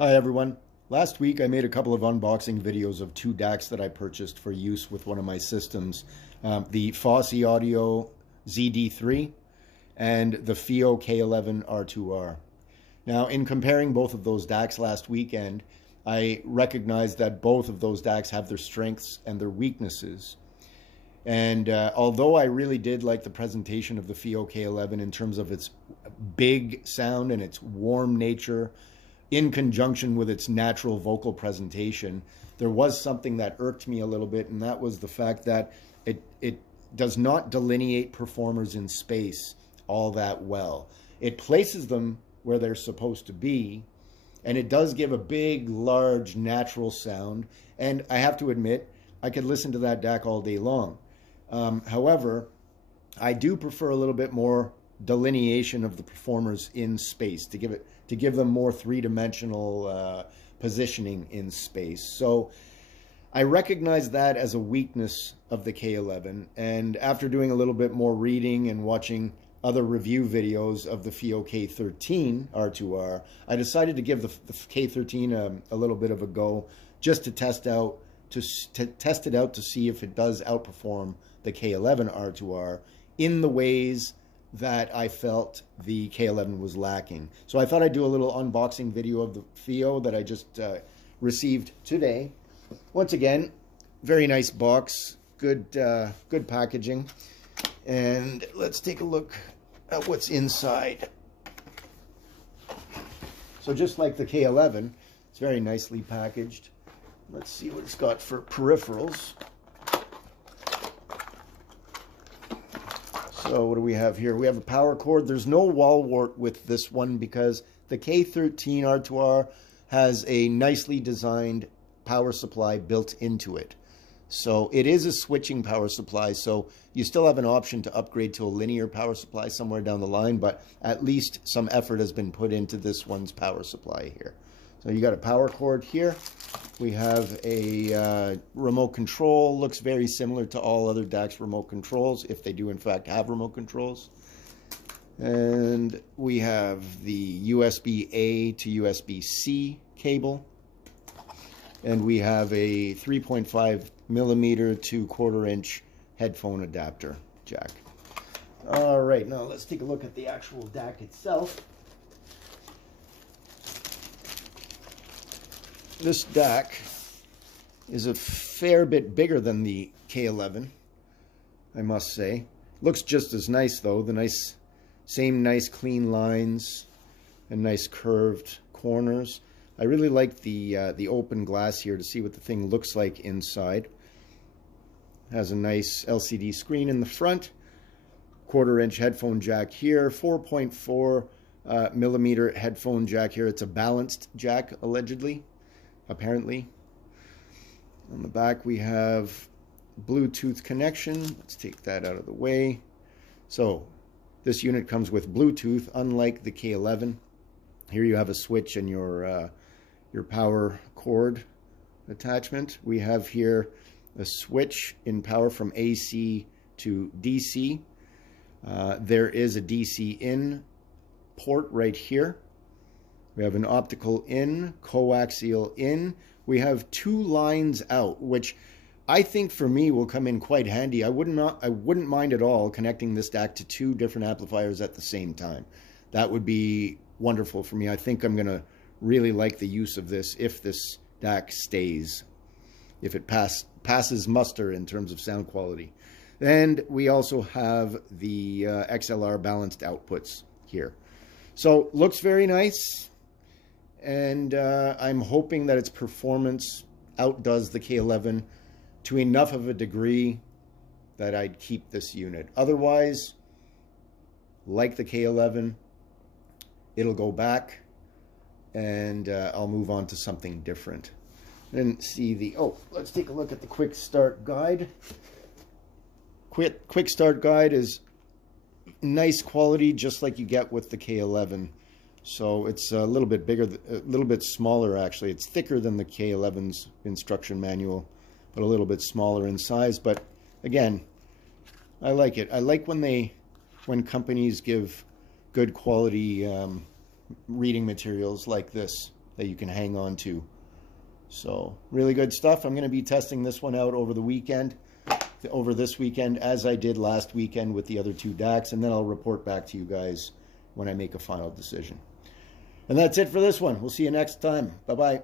Hi everyone. Last week I made a couple of unboxing videos of two DACs that I purchased for use with one of my systems. The Fosi Audio ZD3 and the FIIO K11 R2R. Now, in comparing both of those DACs last weekend, I recognized that both of those DACs have their strengths and their weaknesses. And although I really did like the presentation of the FIIO K11 in terms of its big sound and its warm nature, in conjunction with its natural vocal presentation, there was something that irked me a little bit, and that was the fact that it does not delineate performers in space all that well. It places them where they're supposed to be, and it does give a big, large, natural sound, and I have to admit, I could listen to that DAC all day long. However, I do prefer a little bit more delineation of the performers in space to give them more three-dimensional positioning in space. So I recognize that as a weakness of the K11, and after doing a little bit more reading and watching other review videos of the FIIO K13 R2R, I decided to give the K13 a little bit of a go, just to test it out to see if it does outperform the K11 R2R in the ways that I felt the K11 was lacking. So I thought I'd do a little unboxing video of the FIIO that I just received today. Once again, very nice box, good packaging. And let's take a look at what's inside. So just like the K11, it's very nicely packaged. Let's see what it's got for peripherals. So what do we have here? We have a power cord. There's no wall wart with this one because the K13 R2R has a nicely designed power supply built into it. So it is a switching power supply, so you still have an option to upgrade to a linear power supply somewhere down the line, but at least some effort has been put into this one's power supply here. So you got a power cord here. We have a remote control. Looks very similar to all other DACs remote controls, if they do in fact have remote controls. And we have the USB-A to USB-C cable. And we have a 3.5 millimeter to 1/4 inch headphone adapter jack. All right, now let's take a look at the actual DAC itself. This DAC is a fair bit bigger than the K11, I must say. Looks just as nice though. The same nice clean lines and nice curved corners. I really like the open glass here to see what the thing looks like inside. Has a nice LCD screen in the front. 1/4 inch headphone jack here. 4.4 millimeter headphone jack here. It's a balanced jack, allegedly. Apparently. On the back we have Bluetooth connection. Let's take that out of the way. So this unit comes with Bluetooth, unlike the K11. Here you have a switch and your power cord attachment. We have here a switch in power from AC to DC. There is a DC in port right here. We have an optical in, coaxial in. We have two lines out, which I think for me will come in quite handy. I wouldn't mind at all connecting this DAC to two different amplifiers at the same time. That would be wonderful for me. I think I'm gonna really like the use of this if this DAC stays, if it passes muster in terms of sound quality. And we also have the XLR balanced outputs here. So looks very nice. And I'm hoping that its performance outdoes the K11 to enough of a degree that I'd keep this unit. Otherwise, like the K11, it'll go back and I'll move on to something different. And see let's take a look at the quick start guide. Quick start guide is nice quality, just like you get with the K11. So it's a little bit bigger, a little bit smaller actually. It's thicker than the K11's instruction manual, but a little bit smaller in size. But again, I like it. I like when companies give good quality reading materials like this. that you can hang on to. So really good stuff. I'm going to be testing this one out over this weekend, as I did last weekend with the other two DACs, and then I'll report back to you guys when I make a final decision. And that's it for this one. We'll see you next time. Bye-bye.